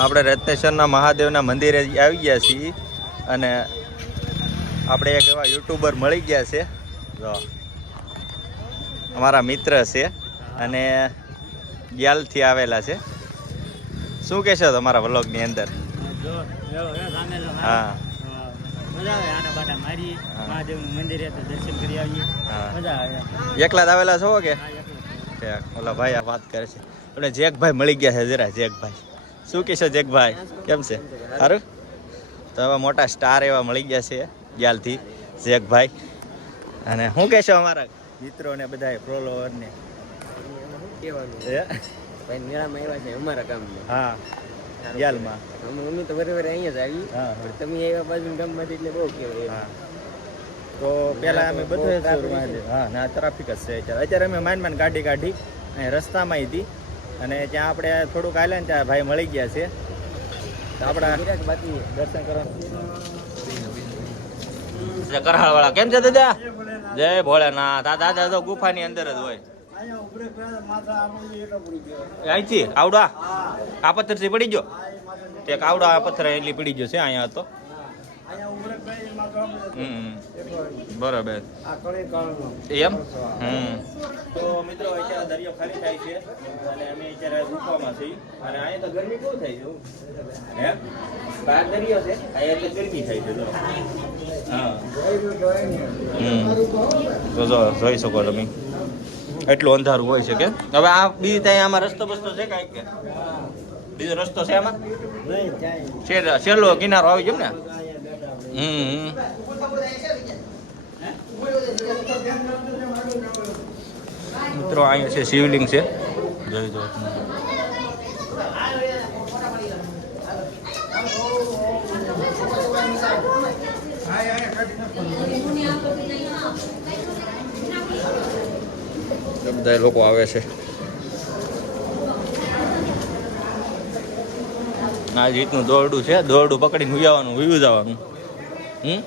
આપણે રત્નેશ્વરના મહાદેવના મંદિરે આવી ગયા છીએ અને આપણે એક એવા યુટ્યુબર મળી ગયા છે. જો અમારા મિત્ર છે અને ગ્યાલથી આવેલા છે. શું કહેશો તમારા વ્લોગની અંદર? હે એકલા જ આવેલા છો. કે? ઓલા ભાઈ આ વાત કરે છે. આપણે જેકભાઈ મળી ગયા છે જરા જેકભાઈ. શું કહેશો જેકભાઈ? કેમ છે? સારું તો હવે મોટા સ્ટાર એવા મળી ગયા છે ગ્યાલથી જેકભાઈ. અને શું કહેશો અમારા મિત્રો ને બધા ફોલોવર ને? કેવાનું ભાઈ મેળામાં આવ્યા છે અમારા ગામમાં. હા ગ્યાલમાં અમે અમે તો બરાબર અહીંયા જ આવી હા, હા. તમે આવ્યા બાજુ ગામમાંથી એટલે બહુ કહેવાય હા. તો પેલા અમે બધું હા ના ટ્રાફિક જ છે અત્યારે. અમે માન માન ગાડી કાઢી રસ્તામાં હતી. અને ત્યાં આપણે થોડુંક હાલે ને ત્યાં ભાઈ મળી ગયા છે. તો આપણા બાકી દર્શન કરવા કરહાળ વાળા કેમ છે દાદા? જય ભોળાનાથ. આ દાદા તો ગુફાની અંદર જ હોય. અહીંથી? આવડા? આ પથ્થરથી પડી ગયો? તે એક આવડા આ પથ્થર એટલી પડી ગયો છે અહીંયા હતો હમ બરાબર. એમ? હમ. તો મિત્રો અત્યારે દરિયો ખાલી થાય છે? અને અમે અત્યારે ગુફામાં છીએ? અને અહીંયા તો ગરમી બહુ થાય છે હો. હે? બહાર દરિયો છે અહીંયા એટલે ગરમી થાય છે જો. હા. હમ. તો જો જોઈ શકો તમે. એટલું અંધારું હોય છે કે? હવે આ બીજી ત્યાં આમાં રસ્તો બસ્તો છે કાંઈક કે? બીજો રસ્તો છે આમાં? છેલ્લો કિનારો આવી ગયો ને? હમ મિત્રો અહીંયા છે શિવલિંગ છે. જોઈ બધા લોકો આવે છે. આ રીતનું દોરડું છે. દોરડું પકડીને ઉયાવાનું ઉયું જવાનું. હમ.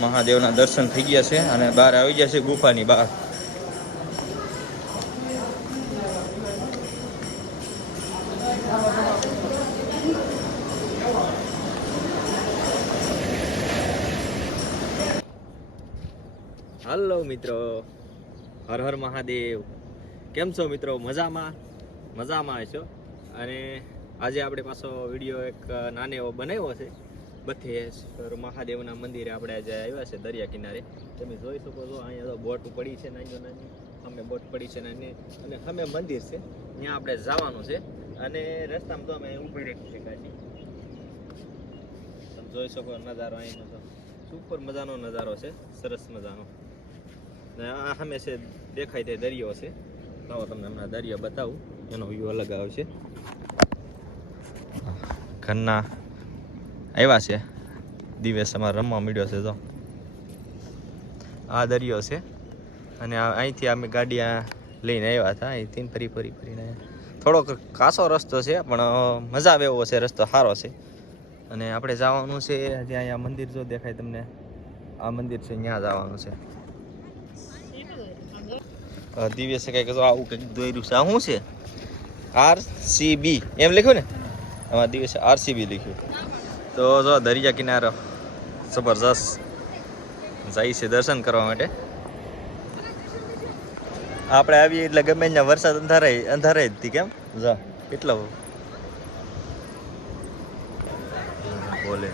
મહાદેવના દર્શન થઈ ગયા છે અને બહાર આવી ગયા છે ગુફાની બહાર હર હર મહાદેવ. કેમ છો મિત્રો? મજામાં? મજામાં છો અને આજે આપણે પાછો વીડિયો એક નાનો એવો બનાવ્યો છે. બથેશ્વર મહાદેવના મંદિરે આપણે આજે આવ્યા છે દરિયા કિનારે. તમે જોઈ શકો છો, અહીંયા તો બોટ પડી છે નાની નાની. અમે બોટ પડી છે નાની. અને અમે મંદિર છે. ત્યાં આપણે જવાનું છે. અને રસ્તામાં તો અમે ઊભી રાખી છે ગાડી. તમે જોઈ શકો નજારો અહીંનો તો. સુપર મજાનો નજારો છે. સરસ મજાનો. ને આ અમે છે દેખાય તે દરિયો છે તો તમને હમણાં દરિયો બતાવું. એનો વ્યૂ અલગ આવશે. ઘરના આવ્યા છે. દિવસ અમારે રમવા મળ્યો છે તો. આ દરિયો છે. અને અહીંથી અમે ગાડી લઈને આવ્યા હતા. અહીંથી ફરી ફરી ફરીને. થોડોક કાસો રસ્તો છે, પણ મજા આવે એવો છે. રસ્તો સારો છે. અને આપણે જવાનું છે જ્યાં અહીંયા મંદિર જો દેખાય તમને, આ મંદિર છે, ત્યાં જવાનું છે. અ, દિવસે કંઈક આવું કંઈક દોર્યું છે. આ શું છે? આરસીબી એમ લખ્યું ને? એમાં દિવસે આરસીબી લખ્યું. તો જો દરિયા કિનારો જબરજસ્ત જાય છે દર્શન કરવા માટે. આપણે આવીએ એટલે ગમે ત્યાં વરસાદ અંધારાય અંધારાય જ હતી કેમ? જા કેટલો બોલે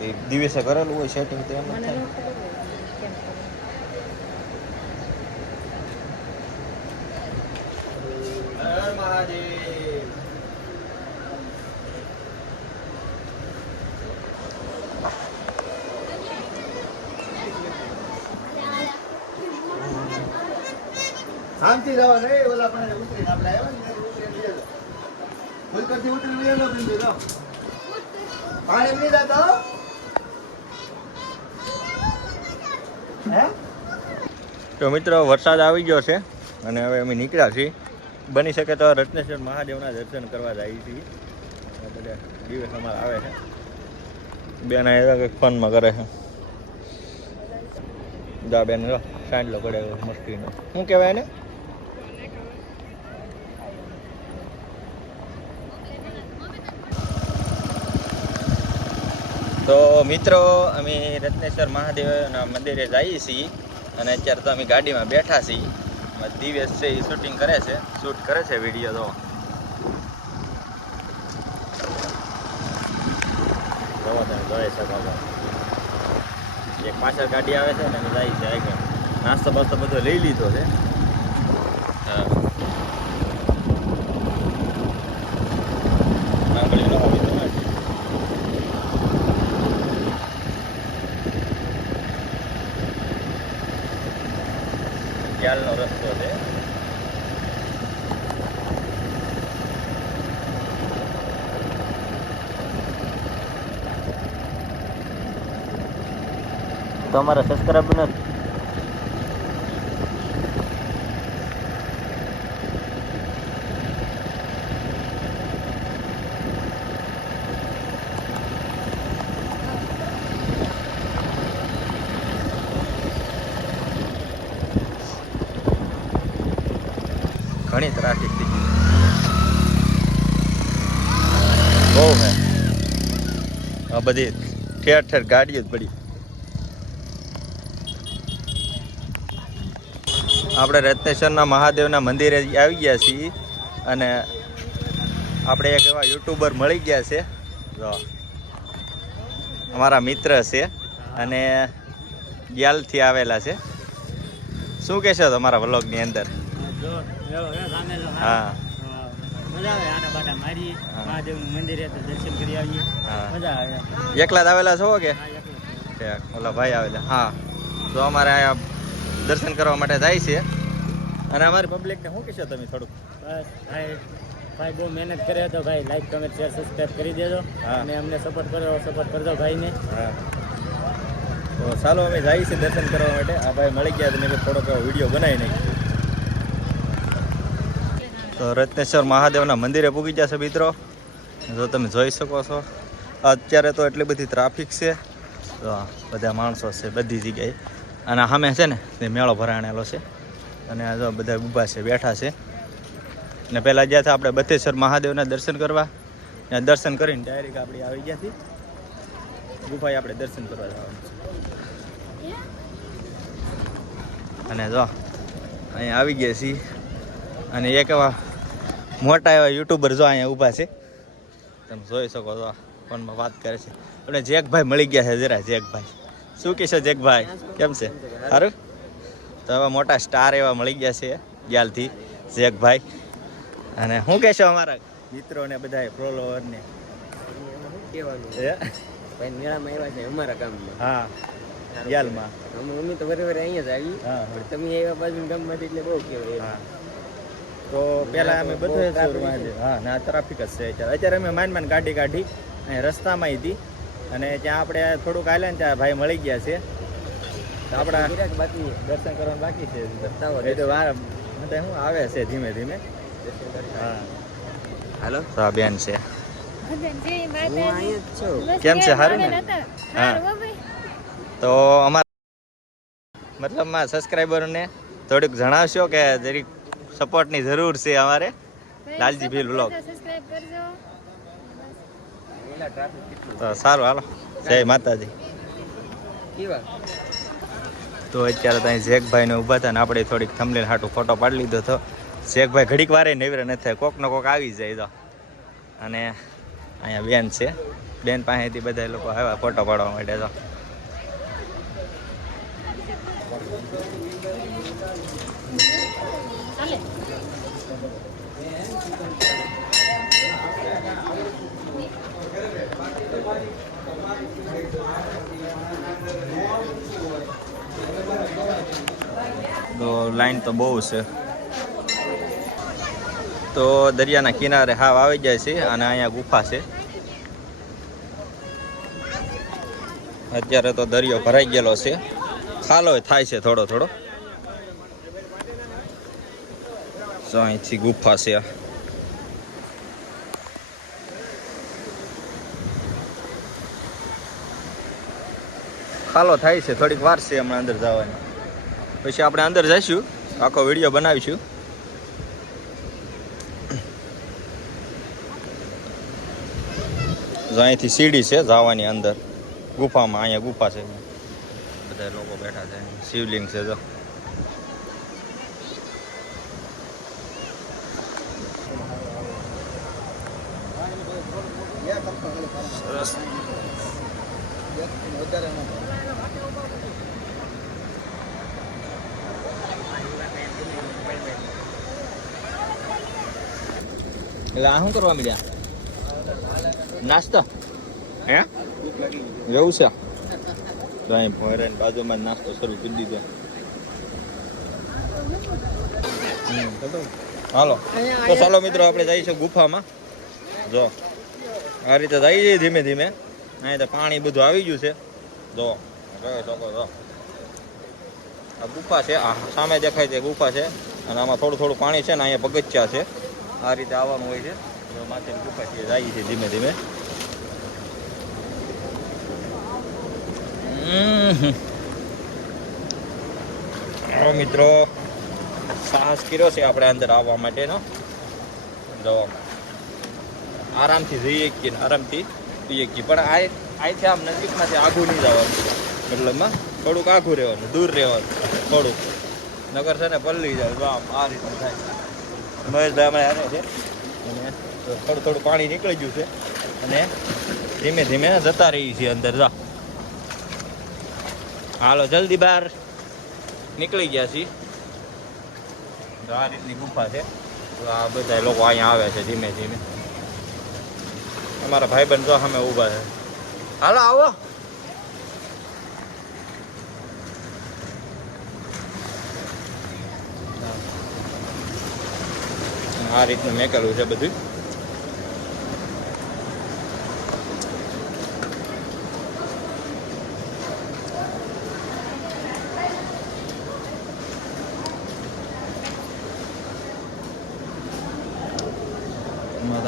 એ દિવસે કરેલું હોય સેટિંગ તે એમ શાંતિ જવા નહીં ઓલા પણ ઉતરીને આપણે આવ્યા ને ઉતરીને લઈ લો કરતી ઉતરીને લઈ બિંદુ જાઓ પાણી હે? તો મિત્રો, વરસાદ આવી ગયો છે અને હવે અમે નીકળ્યા છીએ. બની શકે તો રત્નેશ્વર મહાદેવના દર્શન કરવા જઈએ છીએ. બધા દિવસ અમારા આવે છે. બેન આવ્યા કંઈક ફોનમાં કરે છે. જા બેન સાંજ લો પડે, મસ્તીનો. શું કહેવાય એને? તો મિત્રો, અમે રત્નેશ્વર મહાદેવના મંદિરે જઈએ છીએ અને અત્યારે તો અમે ગાડીમાં બેઠા છીએ. દિવેશ છે એ શૂટિંગ કરે છે શૂટ કરે છે વીડિયો તો. તમે, જોઈ શકો છો. એક પાછળ ગાડી આવે છે ને જાય છે નાસ્તો બાસ્તો બધો લઈ લીધો છે હા આંગળી નો આવી તો નથી ખ્યાલનો રસ્તો છે. તમારા સબસ્ક્રાઈબર નથી ઘણી ટ્રાફિક થઈ ગઈ. બહુ હે. આ બધી ઠેર ઠેર ગાડીઓ જ પડી. આપણે રત્નેશ્વરના મહાદેવના મંદિરે આવી ગયા છીએ અને આપણે એક એવા યુટ્યુબર મળી ગયા છે. જો. અમારા મિત્ર છે અને ગ્યાલથી આવેલા છે. શું કહેશો તમારા વ્લોગની અંદર? હે. હા. મજા આવે આટા બાટા મારી. હા. મહાદેવનું મંદિરે તો દર્શન કરી આવીએ. હા. મજા આવે. એકલા જ આવેલા છો કે? ઓલા ભાઈ આવેલા. હા. તો અમારે અહીંયા દર્શન કરવા માટે જાય છે. અને અમારી પબ્લિકને શું કહેશો તમે થોડુંક? બસ ભાઈ ભાઈ બહુ મહેનત કરે તો ભાઈ લાઈક કમેન્ટ શેર સબસ્ક્રાઈબ કરી દેજો. અને અમને સપોર્ટ કરો સપોર્ટ કરજો ભાઈને. હા. તો ચાલો અમે જઈએ છીએ દર્શન કરવા માટે. આ ભાઈ મળી ગયા તો મેં થોડોક વીડિયો બનાવી નાખ્યો તો રત્નેશ્વર મહાદેવના મંદિરે પૂગી જશે મિત્રો. જો તમે જોઈ શકો છો, અત્યારે તો એટલી બધી ટ્રાફિક છે. તો બધા માણસો છે બધી જગ્યાએ. અને સામે છે ને, તે મેળો ભરાણેલો છે. અને આ જો બધા ઊભા છે, બેઠા છે. અને પહેલાં હતા આપણે બથેશ્વર મહાદેવના દર્શન કરવા. ત્યાં દર્શન કરીને ડાયરેક્ટ આપણે આવી ગયા હતી ગુફાએ આપણે દર્શન કરવા જવાનું અને જો, અહીંયા આવી ગયા છીએ. અને એક એવા મોટા એવા યુટ્યુબર જો અહીંયા ઊભા છે. તમે જોઈ શકો છો ફોનમાં વાત કરે છે. આપણે જેકભાઈ મળી ગયા છે જરા જેકભાઈ. શું કહેશો જેકભાઈ? કેમ છે? સારું? તો હવે મોટા સ્ટાર એવા મળી ગયા છે ગ્યાલથી જેકભાઈ. અને શું કહેશો અમારા મિત્રોને બધા ફોલોવરને એમાં શું ભાઈ મેળામાં આવ્યા છે અમારા ગામમાં. હા ગ્યાલમાં અમે મમ્મી તો બરાબર અહીંયા જ આવી. પણ તમે એવા બાજુ ગામમાંથી એટલે બહુ કહેવાય હા. તો પહેલા અમે બધે. હા ના ટ્રાફિક જ છે અત્યારે. અત્યારે અમે માન માન ગાડી કાઢી અહીં રસ્તામાં હતી. અને ત્યાં આપણે થોડુંક આવેલા ને ત્યાં ભાઈ મળી ગયા છે. તો આપણા બાકી? દર્શન કરવાનું બાકી છે? એ તો વાર શું આવે છે ધીમે ધીમે. હા. હાલો. તો આ બેન છે. હું અહીંયા જ છું. કેમ છે? સારું ને? હા. તો અમારા મતલબમાં સબસ્ક્રાઈબરોને થોડીક જણાવશો કે જરીક સપોર્ટની જરૂર છે અમારે. લાલજી ભીલ કેટલું તો સારું હાલો. જય માતાજી. તો અત્યારે ત્યાં જેકભાઈને ઊભા હતા ને આપણે થોડીક થમલીને હાટું ફોટો પાડી લીધો હતો. શેખભાઈ ઘડીક વારે નેવરે નથી થાય કોક ને કોક આવી જાય તો. અને અહીંયા બેન છે. બેન પાસેથી બધા લોકો આવ્યા ફોટો પાડવા માટે તો. તો લાઈન તો બહુ છે. તો દરિયાના કિનારે હાવ આવી જાય છે અને અહીંયા ગુફા છે. અત્યારે તો દરિયો ભરાઈ ગયેલો છે. ખાલો થાય છે થોડો થોડો. અહીંથી ગુફા છે ખાલો થાય છે, થોડીક વાર છે હમણાં અંદર જવાની. પછી આપણે અંદર જઈશું, આખો વીડિયો બનાવીશું. જો અહીંથી સીડી છે, જવાની અંદર. ગુફામાં, અહીંયા ગુફા છે. બધા લોકો બેઠા છે શિવલિંગ છે, જો. સરસ. એટલે આ શું કરવા મળ્યા નાસ્તો? હે? એવું છે? ભાઈ ભોયરા બાજુમાં નાસ્તો શરૂ કરી દીધો. હાલો. તો ચાલો મિત્રો આપણે જઈશું ગુફામાં. જો આ રીતે જઈએ છીએ ધીમે ધીમે. અહીં તો પાણી બધું આવી ગયું છે. જો જોઈ શકો જો. આ ગુફા છે આ સામે દેખાય છે ગુફા છે. અને આમાં થોડું થોડું પાણી છે ને અહીંયા પગથિયા છે. આ રીતે આવવાનું હોય છે. માથે ગુફા છે જઈએ છીએ ધીમે ધીમે. મિત્રો, સાહસ કર્યો છે આપણે અંદર આવવા માટેનો. જો આરામથી જઈએ કે આરામથી પીએ કે પણ આ અહીંથી આમ નજીકમાંથી આઘું નહીં જવાનું. મતલબમાં થોડુંક આઘું રહેવાનું, દૂર રહેવાનું, થોડુંક. નગર છે ને પલ્લી જાય આમ આ રીતનું થાય. મહેશભાઈ હમણાં હારે છે. અને થોડું થોડું પાણી નીકળી ગયું છે. અને ધીમે ધીમે જતા રહી છીએ અંદર, જા. હાલો, જલ્દી બહાર નીકળી ગયા છીએ. આ રીતની ગુફા છે. આ બધા લોકો અહીંયા આવે છે ધીમે ધીમે. અમારા ભાઈબંધ જો સામે ઊભા છે. હાલો, આવો. આ રીતનું મેકેલું છે બધું.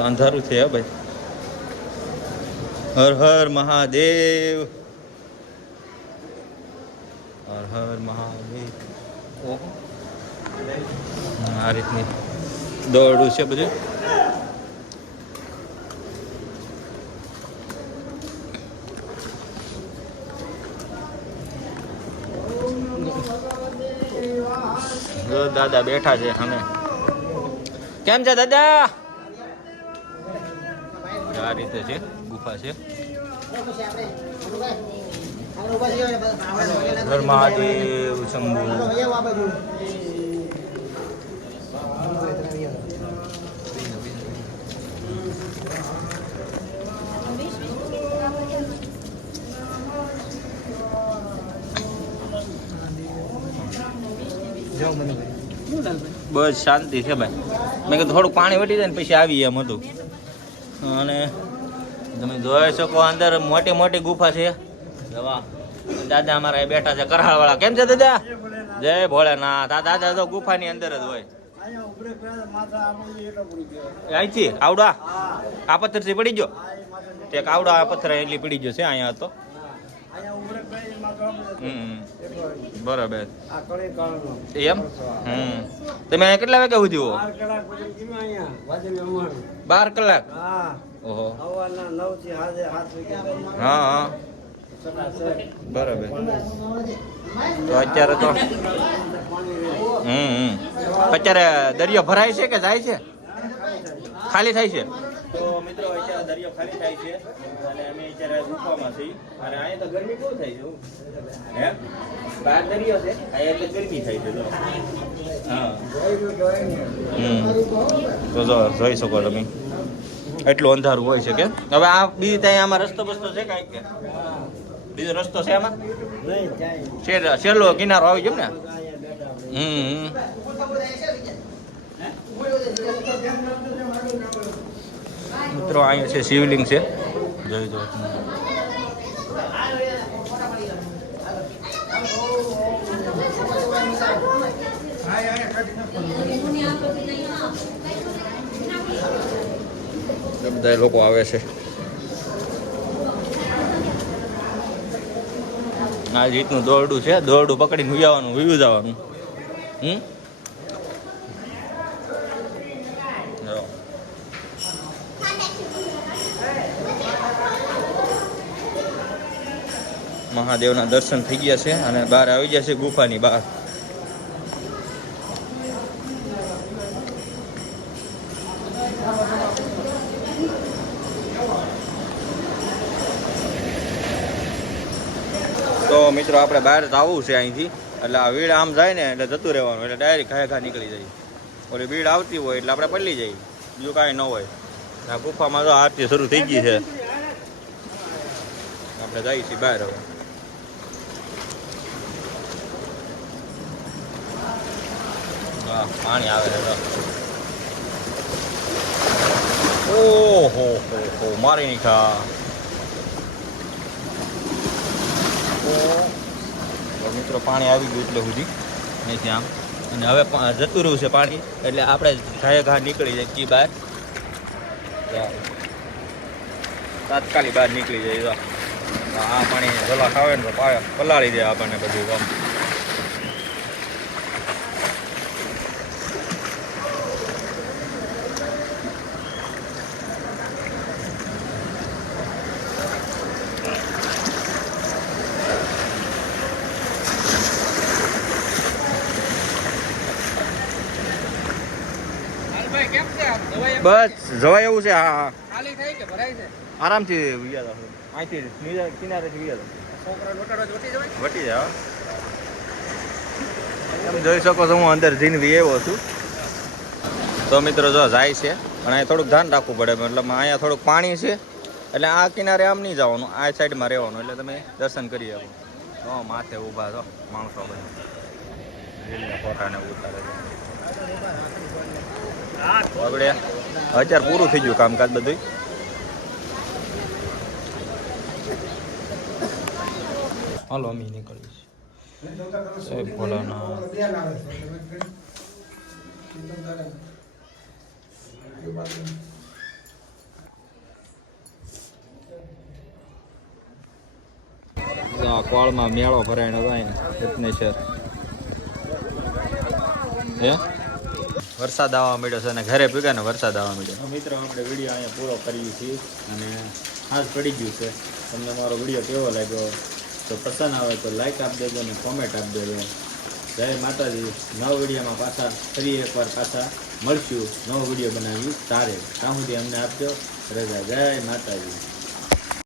અંધારું છે ભાઈ. હર હર મહાદેવ. હર હર મહાદેવ. ઓહો. આ રીતની. દોરડું છે બધું? દાદા બેઠા છે અમે. કેમ છે દાદા? આ રીતે છે, ગુફા છે. ઘર મહાદેવ શંભુ બસ શાંતિ છે ભાઈ. મેં કીધું થોડું પાણી વટી જાય ને પછી આવી એમ હતું. અને તમે જોઈ શકો અંદર મોટી મોટી ગુફા છે. જવા દાદા અમારા બેઠા છે કરાળવાળા. કેમ છે દાદા? જય ભોળેનાથ. આ દાદા તો ગુફાની અંદર જ હોય. અહીંથી આવડા? આ પથ્થરથી પડી ગયો? એક આવડા આ પથ્થર એટલી પડી ગયો છે અહીંયા તો. બરાબર. આ કણી કાળનો એમ? હમ. તમે કેટલા વાગે સુધી હો? બાર કલાક ઓહો. હા હા. બરાબર. તો અત્યારે તો હમ હમ. અત્યારે દરિયો ભરાય છે કે જાય છે? ખાલી થાય છે? તો મિત્રો અત્યારે દરિયો ખાલી થાય છે. જોઈ શકો તમે. એટલું અંધારું હોય છે કે? હવે આ બીજી ત્યાં આમાં રસ્તો બસ્તો છે કાંઈ કે? બીજો રસ્તો છે આમાં? છેલ્લો કિનારો આવી ગયો ને? હમ. મિત્રો, અહીંયા છે શિવલિંગ છે. જોઈ જય બધા લોકો આવે છે. આ રીતનું દોરડું છે. દોરડું પકડીને ઉયાવાનું, ઉયું જવાનું. હમ જો. મહાદેવના દર્શન થઈ ગયા છે અને બહાર આવી ગયા છે ગુફાની બહાર. તો મિત્રો, આપણે બહાર આવવું છે અહીંથી. એટલે આ વીડ આમ જાય ને એટલે જતું રહેવાનું, એટલે ડાયરેક્ટ ખાયા ખા નીકળી જાય. ઓલી ભીડ આવતી હોય એટલે આપણે પડી જઈએ. બીજું કાંઈ ન હોય. આ ગુફામાં તો આરતી શરૂ થઈ ગઈ છે. આપણે જઈએ છીએ બહાર હવે. પાણી આવે છે. હો હો હો, મારી નીખા. મિત્રો પાણી આવી ગયું એટલે સુધી અહીંથી આમ. અને હવે જતું રહ્યું છે પાણી, એટલે આપણે ઘાયે ઘા નીકળી જાય કી બહાર તાત્કાલિક બહાર નીકળી જાય આ પાણી જલા ખાવે ને તો પલાળી દે આપણને બધું બસ જવાય એવું છે હા ખાલી થઈ કે ભરાય છે? આરામથી વિયા હતા. અહીંથી કિનારેથી વિયા છોકરા વટી જાય હો. તમે જોઈ શકો છો હું અંદર જઈને વિયેવો છું. તો મિત્રો જો જાય છે પણ અહીંયા થોડુંક ધ્યાન રાખવું પડે મતલબ અહીંયા થોડુંક પાણી છે એટલે આ કિનારે આમ નહીં જવાનું આ સાઈડમાં રહેવાનું એટલે તમે દર્શન કરી આવો તો માથે ઊભા છો માણસો બધા. ફોટાને ઉતારે છે. આપણે અત્યારે પૂરું થઈ ગયું કામકાજ બધું હાલો, અમે ભોલાનાથ આ કોળમાં મેળો ભરાયનો થાય ને રત્નેશ્વર હે? વરસાદ આવવા માંડ્યો છે અને ઘરે ભેગા ને વરસાદ આવવા મળ્યો મિત્રો, આપણે વીડિયો અહીંયા પૂરો કરીએ છીએ અને હાથ પડી ગયું છે. તમને મારો વીડિયો કેવો લાગ્યો? તો પસંદ આવે તો લાઈક આપી દેજો અને કોમેન્ટ આપી દેજો. જય માતાજી. નવ વિડીયોમાં પાછા ફરી એકવાર પાછા મળશું. નવો વીડિયો બનાવ્યું તારે. ત્યાં સુધી અમને આપજો. રજા. જય માતાજી.